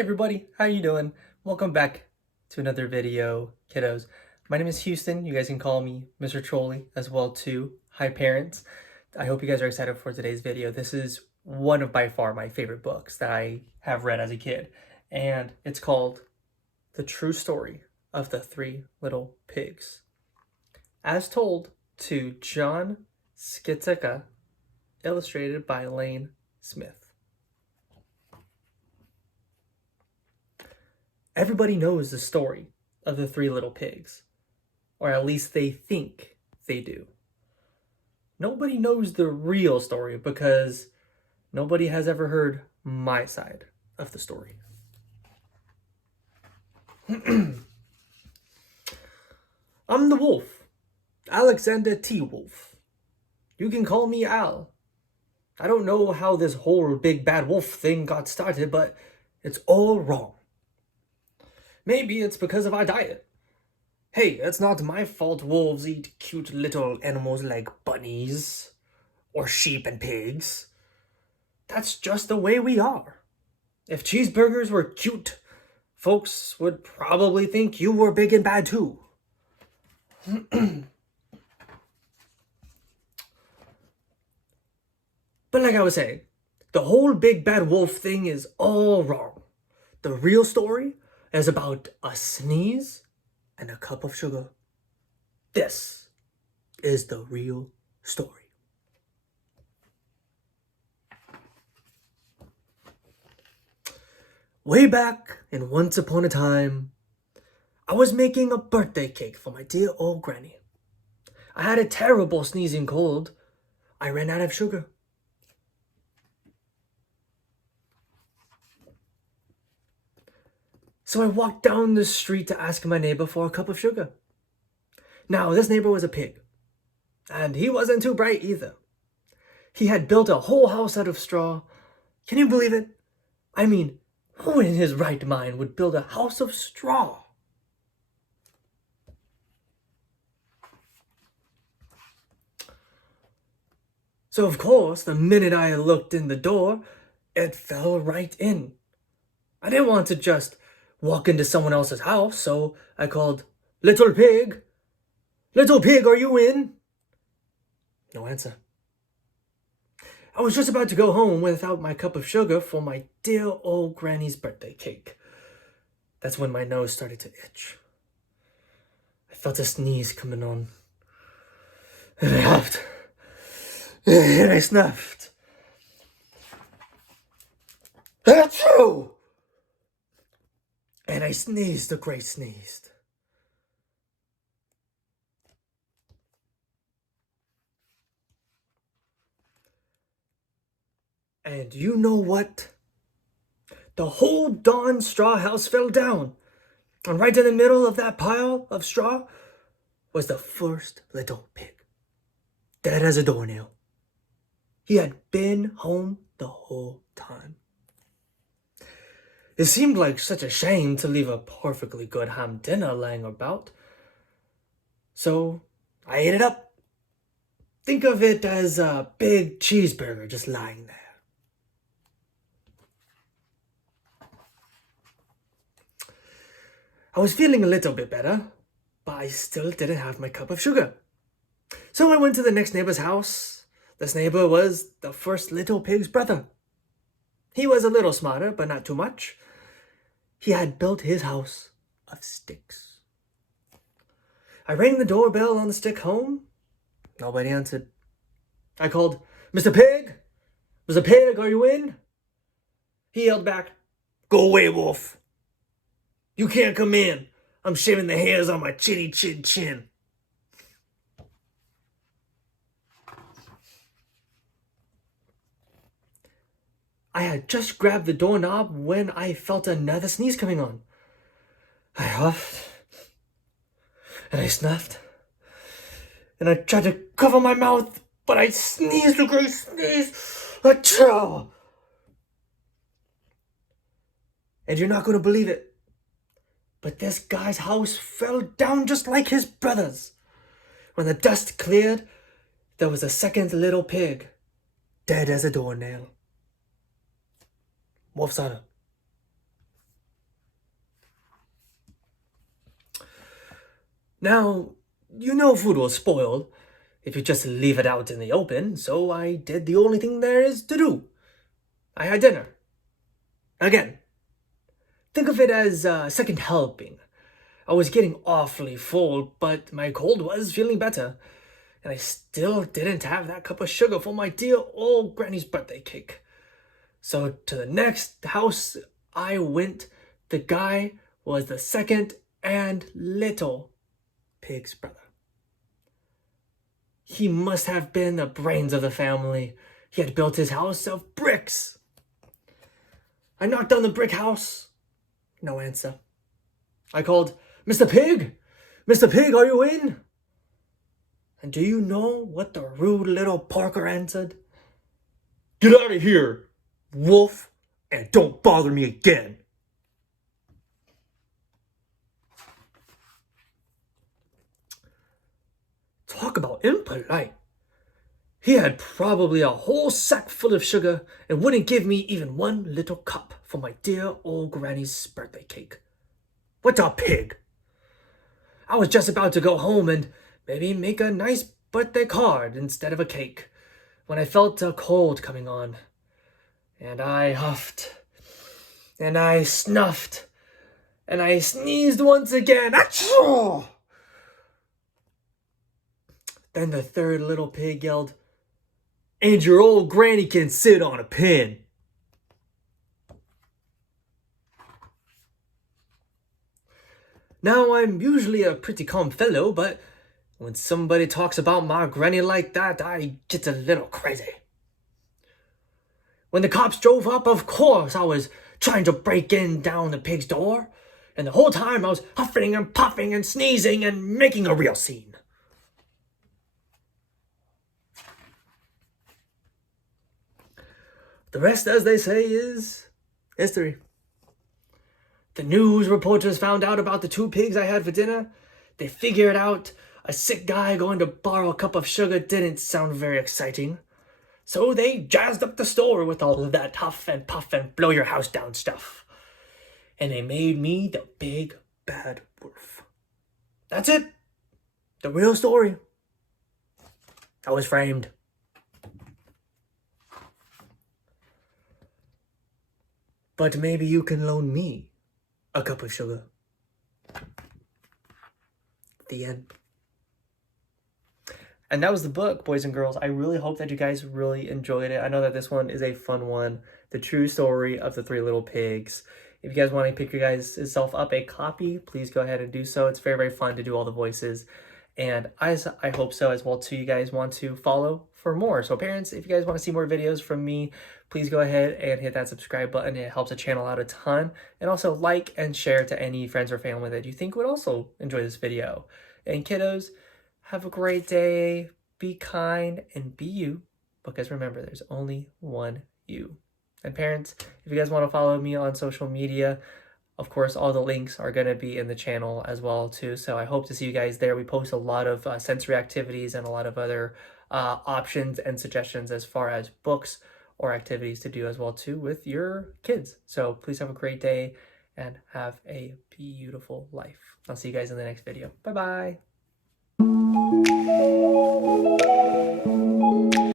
everybody, how you doing? Welcome back to another video, kiddos. My name is Houston. You guys can call me Mr. Trolley as well too. Hi parents. I hope you guys are excited for today's video. This is one of by far my favorite books that I have read as a kid, and it's called The True Story of the Three Little Pigs, as told to Jon Scieszka, illustrated by Lane Smith. Everybody knows the story of the Three Little Pigs, or at least they think they do. Nobody knows the real story because nobody has ever heard my side of the story. I'm the wolf, Alexander T. Wolf. You can call me Al. I don't know how this whole big bad wolf thing got started, but it's all wrong. Maybe it's because of our diet. Hey, it's not my fault wolves eat cute little animals like bunnies or sheep and pigs. That's just the way we are. If cheeseburgers were cute, folks would probably think you were big and bad too. But like I was saying, the whole big bad wolf thing is all wrong. The real story is about a sneeze and a cup of sugar. This is the real story. Way back in once upon a time, I was making a birthday cake for my dear old granny. I had a terrible sneezing cold. I ran out of sugar. So I walked down the street to ask my neighbor for a cup of sugar. Now, this neighbor was a pig, and he wasn't too bright either. He had built a whole house out of straw. Can you believe it? I mean, who in his right mind would build a house of straw? So of course, the minute I looked in the door, it fell right in. I didn't want to just walk into someone else's house, so I called, "Little pig! Little pig, are you in?" No answer. I was just about to go home without my cup of sugar for my dear old granny's birthday cake. That's when my nose started to itch. I felt a sneeze coming on. And I huffed. And I snuffed. Achoo! And I sneezed a great sneeze. And you know what? The whole darn straw house fell down. And right in the middle of that pile of straw was the first little pig, dead as a doornail. He had been home the whole time. It seemed like such a shame to leave a perfectly good ham dinner laying about. So I ate it up. Think of it as a big cheeseburger just lying there. I was feeling a little bit better, but I still didn't have my cup of sugar. So I went to the next neighbor's house. This neighbor was the first little pig's brother. He was a little smarter, but not too much. He had built his house of sticks. I rang the doorbell on the stick home. Nobody answered. I called, "Mr. Pig? Mr. Pig, are you in?" He yelled back, "Go away, wolf. You can't come in. I'm shaving the hairs on my chinny chin chin." I had just grabbed the doorknob when I felt another sneeze coming on. I huffed, and I snuffed, and I tried to cover my mouth, but I sneezed a great sneeze. Achoo! And you're not going to believe it, but this guy's house fell down just like his brother's. When the dust cleared, there was a second little pig, dead as a doornail. Wolf's honor. Now, you know food will spoil if you just leave it out in the open, so I did the only thing there is to do. I had dinner. Again, think of it as a second helping. I was getting awfully full, but my cold was feeling better, and I still didn't have that cup of sugar for my dear old granny's birthday cake. So to the next house I went, the guy was the second and little pig's brother. He must have been the brains of the family. He had built his house of bricks. I knocked on the brick house. No answer. I called, "Mr. Pig! Mr. Pig, are you in?" And do you know what the rude little Parker answered? "Get out of here, wolf, and don't bother me again." Talk about impolite. He had probably a whole sack full of sugar and wouldn't give me even one little cup for my dear old granny's birthday cake. What a pig! I was just about to go home and maybe make a nice birthday card instead of a cake when I felt a cold coming on. And I huffed, and I snuffed, and I sneezed once again. Achoo! Then the third little pig yelled, "And your old granny can sit on a pin." Now, I'm usually a pretty calm fellow, but when somebody talks about my granny like that, I get a little crazy. When the cops drove up, of course, I was trying to break in down the pig's door, and the whole time I was huffing and puffing and sneezing and making a real scene. The rest, as they say, is history. The news reporters found out about the two pigs I had for dinner. They figured out a sick guy going to borrow a cup of sugar didn't sound very exciting. So they jazzed up the store with all of that huff and puff and blow your house down stuff. And they made me the big bad wolf. That's it. The real story. I was framed. But maybe you can loan me a cup of sugar. The end. And that was the book, boys and girls. I really hope that you guys really enjoyed it. I know that this one is a fun one. The true story of the three little pigs. If you guys want to pick your guys' self up a copy, please go ahead and do so. It's very, very fun to do all the voices. And I hope so as well too. You guys want to follow for more. So parents, if you guys want to see more videos from me, please go ahead and hit that subscribe button. It helps the channel out a ton. And also like and share to any friends or family that you think would also enjoy this video. And kiddos, have a great day. Be kind and be you. Because remember, there's only one you. And parents, if you guys want to follow me on social media, of course, all the links are going to be in the channel as well, too. So I hope to see you guys there. We post a lot of sensory activities and a lot of other options and suggestions as far as books or activities to do as well, too, with your kids. So please have a great day and have a beautiful life. I'll see you guys in the next video. Bye-bye.